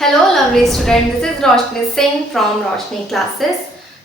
Hello lovely student, this is Roshni Singh from Roshni classes.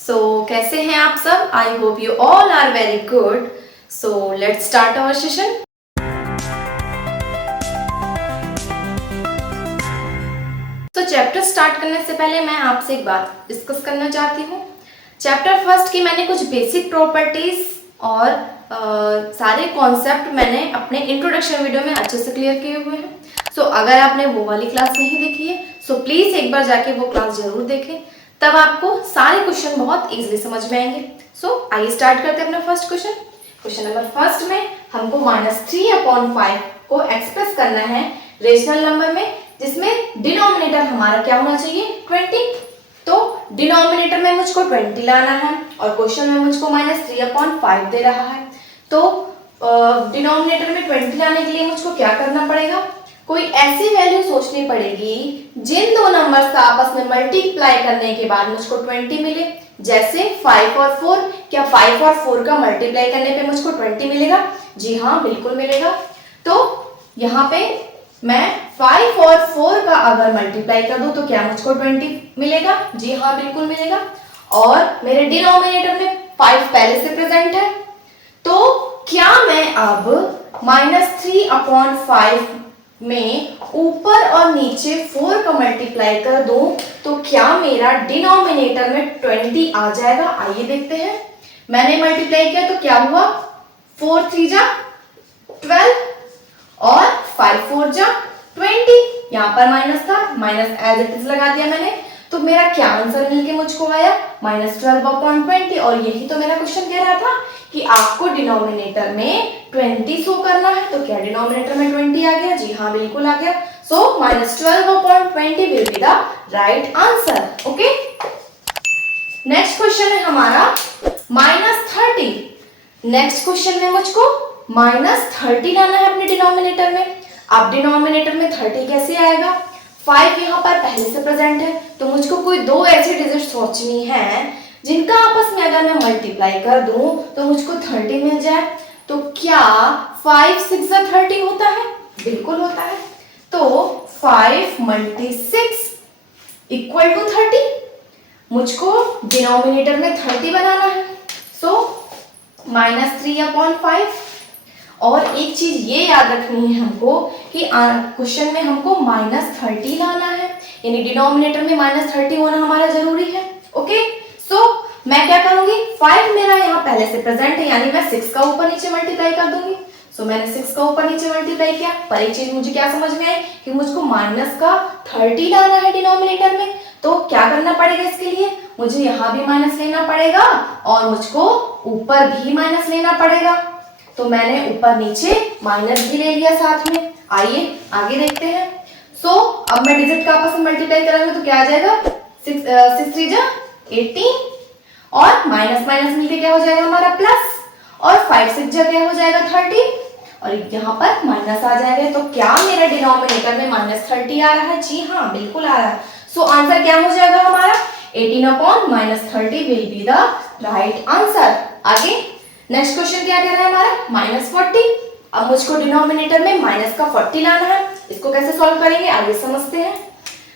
So कैसे हैं आप सब? I hope you all are very good. So let's start our session. तो chapter start करने से पहले मैं आपसे एक बात डिस्कस करना चाहती हूँ। चैप्टर फर्स्ट की मैंने कुछ बेसिक प्रॉपर्टीज और सारे कॉन्सेप्ट मैंने अपने इंट्रोडक्शन वीडियो में अच्छे से क्लियर किए हुए हैं। सो अगर आपने वो वाली क्लास नहीं देखी है सो प्लीज एक बार जाके वो क्लास जरूर देखें, तब आपको सारे क्वेश्चन बहुत इजीली समझ में आएंगे। सो आइए स्टार्ट करते हैं अपना first question. Question number first में हमको -3/5 को एक्सप्रेस करना है रेशनल नंबर में, जिसमें डिनोमिनेटर हमारा क्या होना चाहिए 20। तो डिनोमिनेटर में मुझको 20 लाना है और क्वेश्चन में मुझको -3/5 दे रहा है। तो डिनोमिनेटर में 20 लाने के लिए मुझको क्या करना पड़ेगा, कोई ऐसी वैल्यू सोचनी पड़ेगी जिन दो नंबर्स का आपस में मल्टीप्लाई करने के बाद मुझको 20 मिले। जैसे 5 और 4, क्या 5 और 4 का मल्टीप्लाई करने पे मुझको 20 मिलेगा? जी हाँ, बिल्कुल मिलेगा। तो यहाँ पे मैं 5 और 4 का अगर मल्टीप्लाई कर दूं तो क्या मुझको 20 मिलेगा? जी हाँ, बिल्कुल मिलेगा। और मेरे डिनोमिनेटर में 5 पहले से प्रेजेंट है, तो क्या मैं अब -3/5 में ऊपर और नीचे 4 का मल्टीप्लाई कर दूं तो क्या मेरा डिनोमिनेटर में 20 आ जाएगा? आइए देखते हैं। मैंने मल्टीप्लाई किया तो क्या हुआ, 4 3 जा 12 और 5 4 जा 20। यहाँ पर माइनस था, माइनस एज इट इज लगा दिया मैंने, तो मेरा क्या आंसर मिलके मुझको आया -12/20। और यही तो मेरा क्वेश्चन कह रहा था कि आपको डिनोमिनेटर में 20 शो करना है। तो क्या डिनोमिनेटर में 20 आ गया? जी हाँ, बिल्कुल आ गया। सो -12/20 will be the right answer. Okay, next question है हमारा -30। नेक्स्ट क्वेश्चन में मुझको -30 लाना है अपने डिनोमिनेटर में। अब डिनोमिनेटर में 30 कैसे आएगा? 5 यहाँ पर पहले से प्रेजेंट है, तो मुझको कोई दो ऐसी डिजिट सोचनी है जिनका आपस में अगर मैं मल्टीप्लाई कर दूं तो मुझको 30 मिल जाए। तो क्या 5 6 30 होता है? बिल्कुल होता है। तो 5 × 6 = 30। मुझको डिनोमिनेटर में 30 बनाना है। सो -3/5। और एक चीज ये याद रखनी है हमको कि क्वेश्चन में हमको -30 लाना है, यानी डिनोमिनेटर में -30 होना हमारा जरूरी है। ओके, सो मैं क्या करूंगी, 5 मेरा यहाँ पहले से प्रेजेंट है, यानी मैं 6 का ऊपर नीचे मल्टीप्लाई कर दूंगी। सो मैंने 6 का ऊपर नीचे मल्टीप्लाई किया, पर एक चीज मुझे क्या समझ में आई कि मुझको -30 लाना है डिनोमिनेटर में। तो क्या करना पड़ेगा इसके लिए, मुझे यहाँ भी माइनस लेना पड़ेगा और मुझको ऊपर भी माइनस लेना पड़ेगा। तो मैंने ऊपर नीचे माइनस भी ले लिया साथ में। आइए आगे देखते हैं। सो अब मैं डिजिट का आपस में मल्टीप्लाई करेंगे तो क्या आ जाएगा, 6 3 जा 18 और माइनस माइनस मिलके क्या हो जाएगा हमारा प्लस, और 5 6 जा क्या हो जाएगा 30 और यहाँ पर माइनस आ जाएगा। तो क्या मेरा डिनोमिनेटर में -30 आ रहा है? जी हाँ, बिल्कुल आ रहा है। सो आंसर क्या हो जाएगा हमारा, 18/-30 will be the right answer. आगे नेक्स्ट क्वेश्चन क्या कह रहा है हमारा, -40। अब मुझको डिनोमिनेटर में माइनस का 40 लाना है। इसको कैसे सॉल्व करेंगे आइए समझते हैं।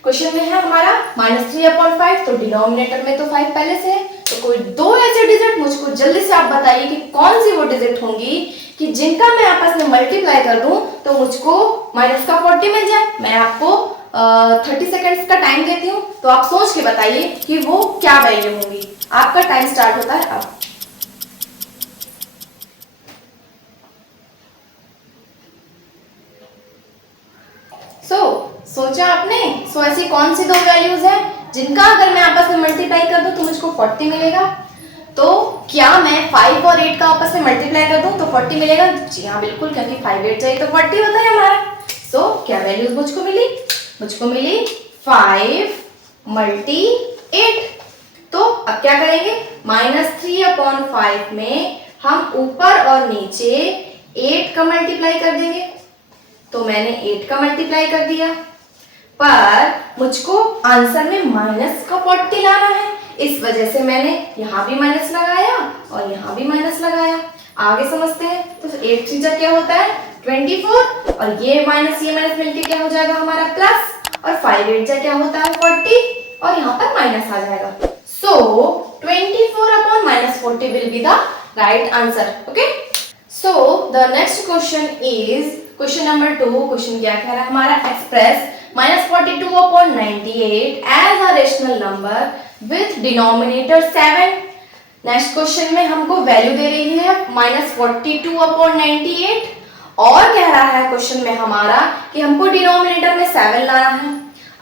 क्वेश्चन में है हमारा -3/5, तो डिनोमिनेटर में तो 5 पहले से है, तो कोई दो ऐसे डिजिट मुझको जल्दी से आप बताइए कि कौन सी वो डिजिट होंगी कि जिनका मैं आपस में मल्टीप्लाई कर दूं तो मुझको माइनस का 40 मिल जाए। मैं आपको 30 सेकेंड्स का टाइम देती हूँ, तो आप सोच के बताइए कि वो क्या वैल्यू होंगी। आपका टाइम स्टार्ट होता है अब। सोचा आपने? ऐसी कौन सी दो वैल्यूज हैं जिनका अगर मैं आपस में मल्टीप्लाई कर दूं तो मुझको 40 मिलेगा? तो क्या मैं 5 और 8 का आपस में मल्टीप्लाई कर दूं तो 40 मिलेगा? जी हाँ, बिल्कुल, क्योंकि 5 8 जाए तो 40 होता है हमारा। क्या वैल्यूज मुझको मिली? मुझको मिली 5 × 8। तो अब क्या करेंगे, -3/5 में हम ऊपर और नीचे 8 का मल्टीप्लाई कर देंगे। तो मैंने 8 का मल्टीप्लाई कर दिया, पर मुझको आंसर में -40 लाना है, इस वजह से मैंने यहाँ भी माइनस लगाया और यहाँ भी माइनस लगाया। आगे समझते हैं। तो 8 3 क्या होता है 24 और ये माइनस मिलके क्या हो जाएगा हमारा प्लस, और 5 8 जा क्या होता है 40 और यहाँ पर माइनस आ जाएगा। So 24 upon minus 40 will be the right answer. Okay, so the next question is question number 2। Question क्या कह रहा है हमारा, express -42 upon 98 as a rational number with denominator 7। Next question में हमको वैल्यू दे रही है -42 अपॉन 98 और कह रहा है क्वेश्चन में हमारा कि हमको डिनोमिनेटर में 7 लाना है।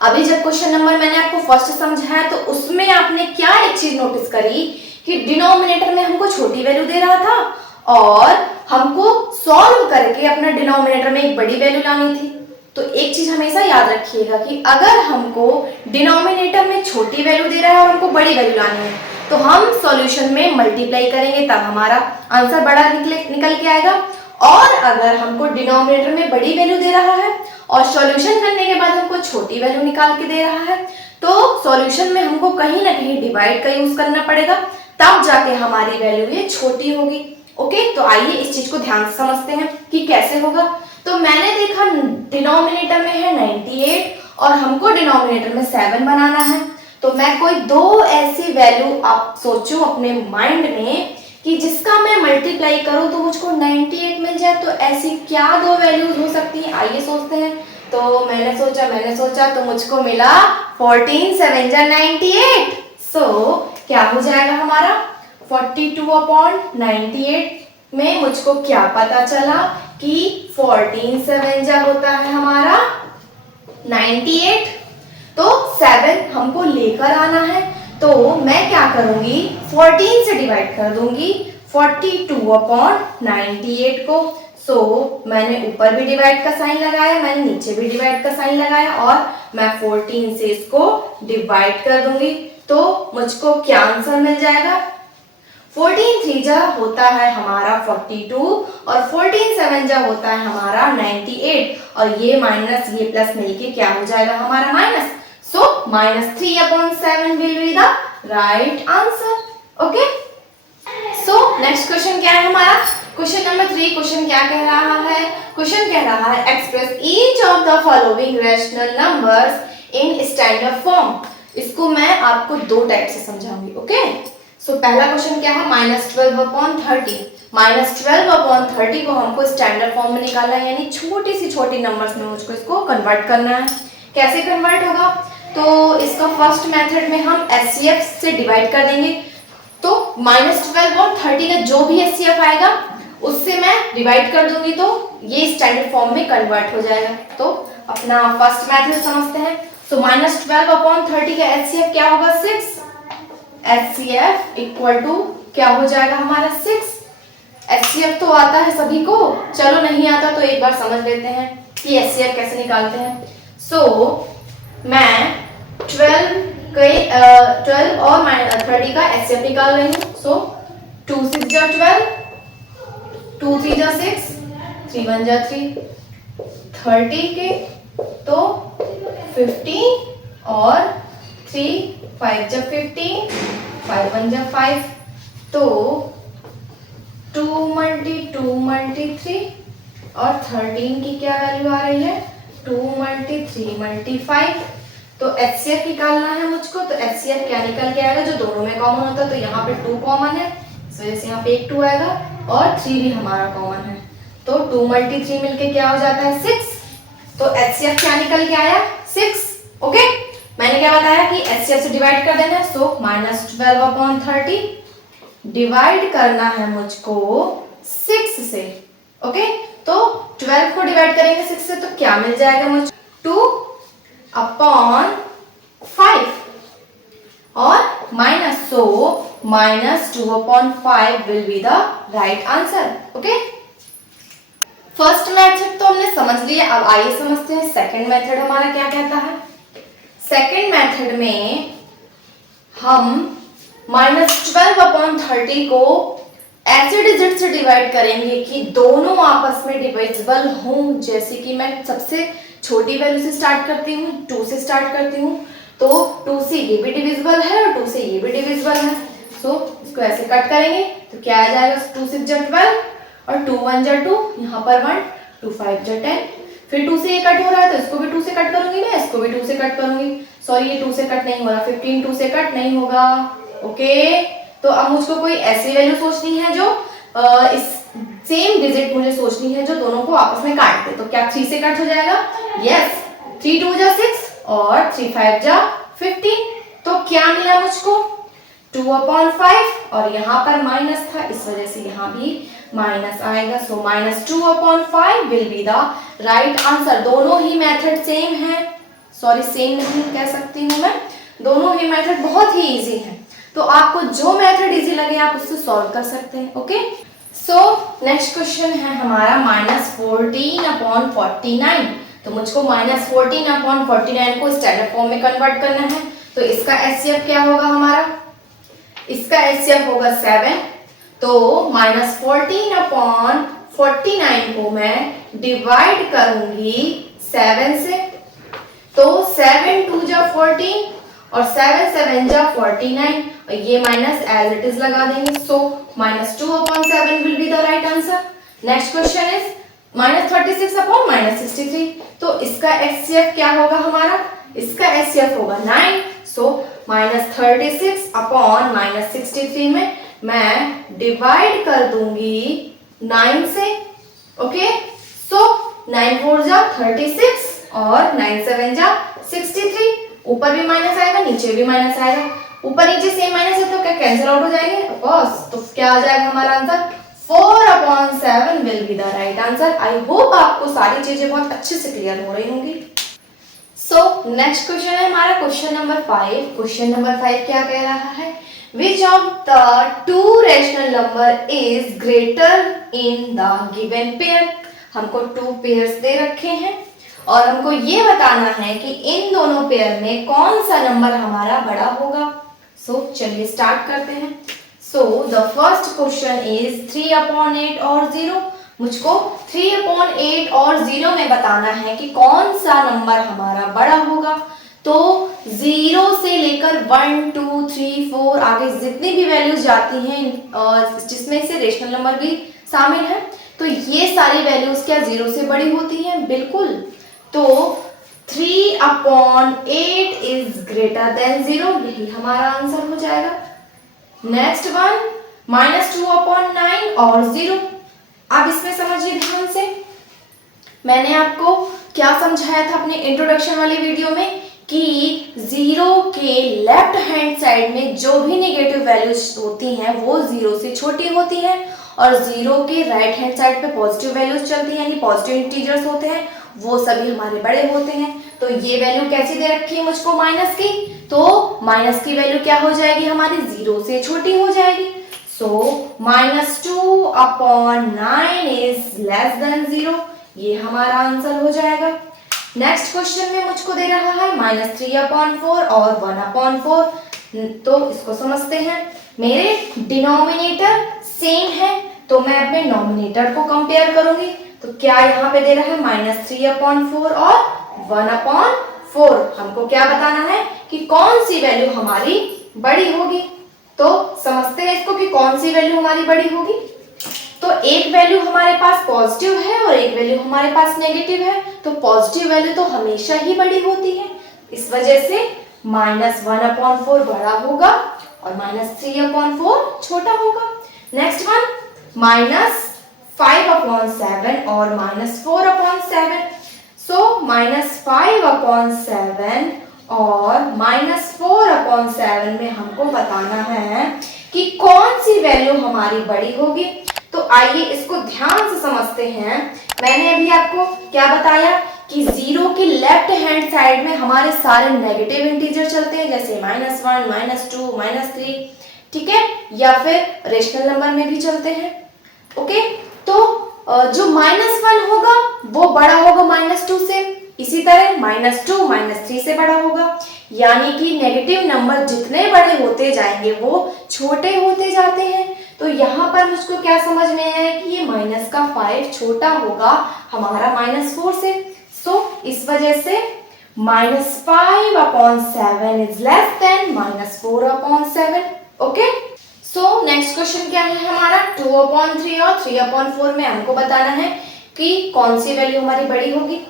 अभी जब क्वेश्चन नंबर मैंने आपको फर्स्ट समझाया तो उसमें आपने क्या एक चीज नोटिस करी कि डिनोमिनेटर में हमको छोटी वैल्यू दे रहा था और हमको सॉल्व करके अपना डिनोमिनेटर में एक बड़ी वैल्यू लानी थी। तो एक चीज हमेशा याद रखिएगा कि अगर हमको डिनोमिनेटर में छोटी वैल्यू दे रहा है और हमको बड़ी वैल्यू लानी है तो हम सॉल्यूशन में मल्टीप्लाई करेंगे तब हमारा आंसर बड़ा निकल के आएगा। और अगर हमको डिनोमिनेटर में बड़ी वैल्यू दे रहा है और सॉल्यूशन करने के बाद हमको छोटी वैल्यू निकाल के दे रहा है तो सॉल्यूशन में हमको कहीं ना कहीं डिवाइड का यूज करना पड़ेगा, तब जाके हमारी वैल्यू ये छोटी होगी। ओके, तो आइए इस चीज को ध्यान से समझते हैं कि कैसे होगा। तो मैंने देखा डिनोमिनेटर में है 98 और हमको डिनोमिनेटर में 7 बनाना है। तो मैं कोई दो ऐसी वैल्यू आप सोचो अपने माइंड में कि जिसका मैं मल्टीप्लाई करूं तो मुझको 98 मिल जाए। तो ऐसी क्या दो वैल्यूज हो सकती हैं, आइए सोचते हैं। तो मैंने सोचा तो मुझको मिला 14 7 जा 98। सो क्या हो जाएगा हमारा 42 अपॉन 98 में मुझको क्या पता चला कि 14 7 जा होता है हमारा 98। तो 7 हमको लेकर आना है तो मैं क्या करूंगी 14 से डिवाइड कर दूंगी 42 अपॉन 98 को। सो मैंने ऊपर भी डिवाइड का साइन लगाया, मैंने नीचे भी डिवाइड का साइन लगाया और मैं 14 से इसको डिवाइड कर दूंगी तो मुझको क्या आंसर मिल जाएगा। 14 3 जा होता है हमारा 42 और 14 7 जा होता है हमारा 98 और ये माइनस ये प्लस मिलके क्या हो जाएगा हमारा minus. So -3 upon 7 will be the right answer. Okay, so next question क्या है हमारा, क्वेश्चन नंबर 3। क्वेश्चन क्या कह रहा है, क्वेश्चन कह रहा है express each of the following rational numbers in standard form. इसको मैं आपको दो टाइप से समझाऊंगी। ओके, सो पहला क्वेश्चन क्या है -12 अपॉन 30। -12 अपॉन 30 को हमको स्टैंडर्ड फॉर्म में निकालना है, यानी छोटी नंबर्स में मुझको इसको कन्वर्ट करना है। कैसे कन्वर्ट होगा, तो इसका फर्स्ट मेथड में हम HCF से डिवाइड कर देंगे। तो -12 और 30 का जो भी HCF आएगा उससे मैं डिवाइड कर दूंगी तो ये स्टैंडर्ड फॉर्म में कन्वर्ट हो जाएगा। तो अपना फर्स्ट मेथड समझते हैं। सो -12 अपॉन 30 का HCF क्या होगा 6। HCF इक्वल टू क्या हो जाएगा हमारा 6। HCF तो आता है सभी को, चलो नहीं आता तो एक बार समझ लेते हैं कि HCF कैसे निकालते हैं। सो मैं 12 और 30 का HCF निकाल रही हूँ। सो 2 6 जा 12, 2 3 जा 6, 3 1 जा 3, 30 के तो 15 और 3 5 जा 15, 5 1 जा 5 तो 2 × 3 और 13 की क्या वैल्यू आ रही है 2 × 3 × 5। तो HCF निकालना है मुझको। तो HCF क्या निकल के आएगा, जो दोनों में कॉमन होता है। तो यहाँ पे 2 कॉमन है, इस वजह से यहाँ पे एक 2 आएगा और 3 भी हमारा कॉमन है। तो 2 × 3 मिलके क्या हो जाता है 6। तो HCF क्या निकल के आया 6। ओके, मैंने क्या बताया कि HCF से डिवाइड कर देना है। सो -12 अपॉन 30 डिवाइड करना है मुझको 6 से। ओके, तो 12 को डिवाइड करेंगे 6 से तो क्या मिल जाएगा मुझको 2 अपॉन 5 और minus, so -2 upon 5 will be the right answer. Okay, first method तो हमने समझ लिया। अब आइए समझते हैं सेकंड मेथड हमारा क्या कहता है। सेकंड मेथड में हम -12 अपॉन 30 को ऐसे डिजिट से डिवाइड करेंगे कि दोनों आपस में डिविजिबल हों। जैसे कि मैं सबसे छोटी वैल्यू से स्टार्ट करती हूँ, 2 से स्टार्ट करती हूँ तो 2 से ये भी डिविजिबल है और 2 से ये भी डिविजिबल है। सो इसको ऐसे कट करेंगे तो क्या आ जाएगा 2 6 जा 12 और 2 1 जा 2, यहाँ पर 1, 2 5 जा 10, फिर 2 से ये कट हो रहा है तो इसको भी 2 से कट करूंगी मैं, इसको भी 2 से कट करूंगी। सॉरी ये 2 से कट नहीं हो रहा, 15 2 से कट नहीं होगा। ओके, तो अब मुझको कोई ऐसी वैल्यू सोचनी है जो इस सेम डिजिट मुझे सोचनी है जो दोनों को आपस में काट दे। तो क्या 3 से कट हो जाएगा? यस, 3 2 जा 6 और 3 5 जा 15। तो क्या मिला मुझको? 2/5 और यहाँ पर माइनस था इस वजह से यहाँ भी माइनस आएगा। सो -2/5 will be the right answer. दोनों ही मेथड सेम है, सॉरी सेम नहीं कह सकती हूँ मैं, दोनों ही मेथड बहुत ही इजी है। तो आपको जो मेथड इजी लगे आप उससे सॉल्व कर सकते हैं। ओके, सो नेक्स्ट क्वेश्चन है हमारा -14/49। तो मुझको -14/49 को स्टैंडर्ड फॉर्म में कन्वर्ट करना है। तो इसका एचसीएफ क्या होगा हमारा? इसका एचसीएफ होगा 7। तो -14/49 को मैं डिवाइड करूंगी 7 से। तो 7 2 जा 14 और 7 7 जा 49 और ये माइनस एज इट इज लगा देंगे। सो -2/7 will be the right answer. Next question is -36/-63। तो इसका एचसीएफ क्या होगा हमारा? इसका एचसीएफ होगा 9। सो -36/-63 में मैं डिवाइड कर दूंगी 9 से। ओके, सो 9 4 जा 36 और 9 7 जा 63। ऊपर भी माइनस आएगा, नीचे भी माइनस आएगा। ऊपर नीचे सेम माइनस है तो क्या कैंसिल आउट हो जाएंगे? Of course. तो क्या आ जाएगा हमारा answer? 4/7 will be the right answer. I hope आपको सारी चीजें बहुत अच्छे से क्लियर हो रही होंगी। सो नेक्स्ट क्वेश्चन है हमारा क्वेश्चन नंबर 5। क्वेश्चन नंबर 5 क्या कह रहा है? Which of the two rational number is greater in the given pair? हमको 2 पेयर्स दे रखे हैं और हमको ये बताना है कि इन दोनों पेयर में कौन सा नंबर हमारा बड़ा होगा। सो चलिए स्टार्ट करते हैं। So the first question is 3/8 और 0। मुझको 3/8 और 0 में बताना है कि कौन सा नंबर हमारा बड़ा होगा। तो 0 से लेकर 1 2 3 4 आगे जितनी भी वैल्यूज जाती हैं जिसमें से रेशनल नंबर भी शामिल है, तो ये सारी वैल्यूज क्या 0 से बड़ी होती हैं? बिल्कुल। तो 3/8 इज ग्रेटर देन 0, यही हमारा आंसर हो जाएगा। नेक्स्ट वन -2/9 और 0। अब इसमें समझिए ध्यान से, मैंने आपको क्या समझाया था अपने इंट्रोडक्शन वाली वीडियो में कि 0 के लेफ्ट हैंड साइड में जो भी नेगेटिव वैल्यूज होती हैं वो 0 से छोटी होती हैं और 0 के राइट हैंड साइड पे पॉजिटिव वैल्यूज चलती हैं, यानी पॉजिटिव इंटीजर्स होते हैं, वो सभी हमारे बड़े होते हैं। तो ये वैल्यू कैसी दे रखी है मुझको? माइनस की। तो माइनस की वैल्यू क्या हो जाएगी हमारी? 0 से छोटी हो जाएगी। सो -2/9 इज लेस देन 0, ये हमारा आंसर हो जाएगा। नेक्स्ट क्वेश्चन में मुझको दे रहा है -3/4 और 1/4। तो इसको समझते हैं। मेरे डिनोमिनेटर सेम है तो मैं अपने नॉमिनेटर को कंपेयर करूंगी। तो क्या यहाँ पे दे रहा है -3/4 और 1/4। हमको क्या बताना है कि कौन सी वैल्यू हमारी बड़ी होगी। तो समझते हैं इसको कि कौन सी वैल्यू हमारी बड़ी होगी। तो एक वैल्यू हमारे पास पॉजिटिव है और एक वैल्यू हमारे पास नेगेटिव है। तो पॉजिटिव वैल्यू तो हमेशा ही बड़ी होती है, इस वजह से -1/4 बड़ा होगा और -3/4 छोटा होगा। नेक्स्ट वन -5/7 और -4/7। सो -5/7 और -4/7 में हमको बताना है कि कौन सी वैल्यू हमारी बड़ी होगी। तो आइए इसको ध्यान से समझते हैं। मैंने अभी आपको क्या बताया कि 0 के लेफ्ट हैंड साइड में हमारे सारे नेगेटिव इंटीजर चलते हैं, जैसे -1 -2 -3, ठीक है, या फिर रेशनल नंबर में भी चलते हैं। ओके, तो जो -1 होगा वो बड़ा होगा -2 से, इसी तरह -2 -3 से बड़ा होगा, यानी कि नेगेटिव नंबर जितने बड़े होते जाएंगे वो छोटे होते जाते हैं। तो यहाँ पर मुझको क्या समझ में आया कि ये -5 छोटा होगा हमारा -4 से। सो इस वजह से -5/7 is less than -4/7। Okay, so next question क्या है हमारा 2/3 और 3/4 में हमको बताना है कि कौन सी वैल्यू हमारी बड़ी होगी।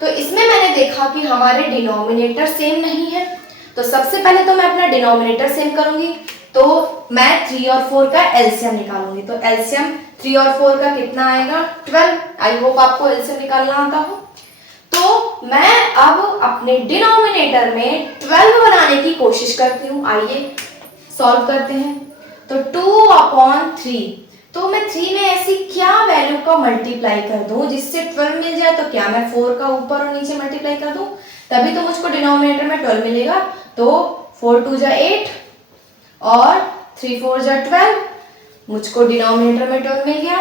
तो इसमें मैंने देखा कि हमारे डिनोमिनेटर सेम नहीं है, तो सबसे पहले तो मैं अपना डिनोमिनेटर सेम करूंगी। तो मैं 3 और 4 का एलसीएम निकालूंगी। तो एलसीएम 3 और 4 का कितना आएगा 12। आई होप आपको एलसीएम निकालना आता हो। तो मैं अब अपने डिनोमिनेटर में 12 बनाने की कोशिश करती हूँ। आइए सॉल्व करते हैं। तो 2/3, तो मैं 3 में ऐसी क्या वैल्यू का मल्टीप्लाई कर दूं जिससे 12 मिल जाए। तो क्या मैं 4 का ऊपर और नीचे मल्टीप्लाई कर दूं, तभी तो मुझको डिनोमिनेटर में 12 मिलेगा। तो 4 2 जा 8 और 3 4 जा 12, मुझको डिनोमिनेटर में 12 मिल गया।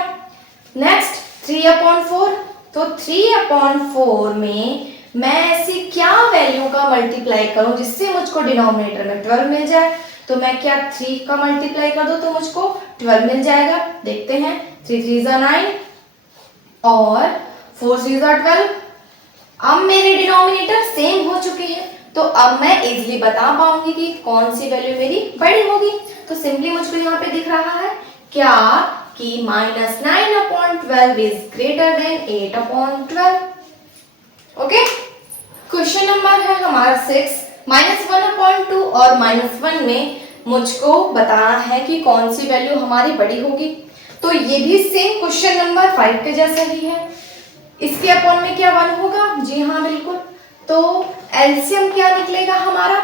नेक्स्ट 3/4, तो 3/4 में मैं ऐसी क्या वैल्यू का मल्टीप्लाई करूं जिससे मुझको डिनोमिनेटर में 12 मिल जाए। तो मैं क्या 3 का मल्टीप्लाई कर दूं तो मुझको 12 मिल जाएगा। देखते हैं, 3 3 जा 9 और 4 3 जा 12। अब मेरे डिनोमिनेटर सेम हो चुके हैं, तो अब मैं इजीली बता पाऊंगी कि कौन सी वैल्यू मेरी बड़ी होगी। तो सिंपली मुझको यहाँ पे दिख रहा है क्या कि -9/12 is greater than 8/12। Okay, question number है हमारा 6। -1/2 और -1 में मुझको बताना है कि कौन सी वैल्यू हमारी बड़ी होगी। तो ये भी सेम क्वेश्चन नंबर 5 के जैसा ही है। इसके अपॉन में क्या 1 होगा, जी हाँ बिल्कुल। तो एलसीएम क्या निकलेगा हमारा,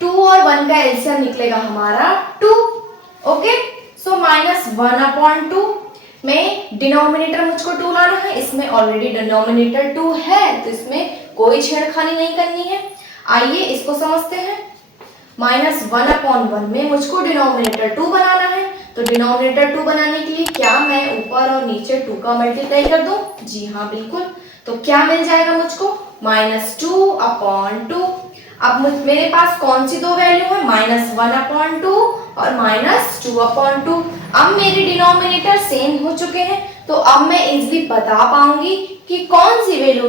2 और 1 का एलसीएम निकलेगा हमारा 2। ओके, सो -1/2 में डिनोमिनेटर मुझको 2 लाना है। इसमें ऑलरेडी डिनोमिनेटर 2 है, तो इसमें कोई छेड़खानी नहीं करनी है। आइए इसको समझते हैं। -1/1 में मुझको डिनोमिनेटर 2 बनाना है। तो डिनोमिनेटर 2 बनाने के लिए क्या मैं ऊपर और नीचे 2 का मल्टीप्लाई कर दूं, जी हाँ बिल्कुल। तो क्या मिल जाएगा मुझको -2/2। अब मेरे पास कौन सी दो वैल्यू है, -1/2 और -2/2। अब मेरे डिनोमिनेटर सेम हो चुके हैं, तो अब मैं इजीली बता पाऊंगी कि कौन सी वैल्यू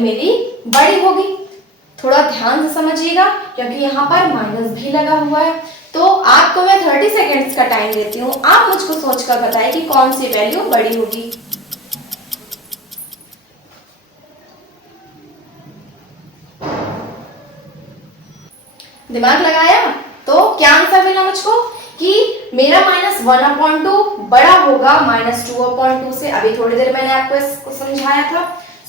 मेरी बड़ी होगी। थोड़ा ध्यान से समझिएगा क्योंकि यहाँ पर माइनस भी लगा हुआ है। तो आपको मैं 30 सेकेंड्स का टाइम देती हूँ, आप मुझको सोचकर बताएं कि कौन सी वैल्यू बड़ी होगी। दिमाग लगाया तो क्या आंसर मिला मुझको कि मेरा -1/2 बड़ा होगा -2/2 से। अभी थोड़ी देर मैंने आपको इसको समझाया था।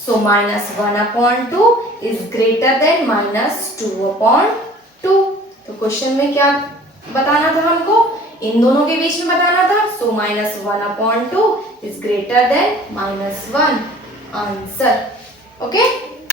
सो -1/2 इज ग्रेटर देन -2/2। तो क्वेश्चन में क्या बताना था हमको, इन दोनों के बीच में बताना था। सो -1/2 is greater than -1 answer. Okay.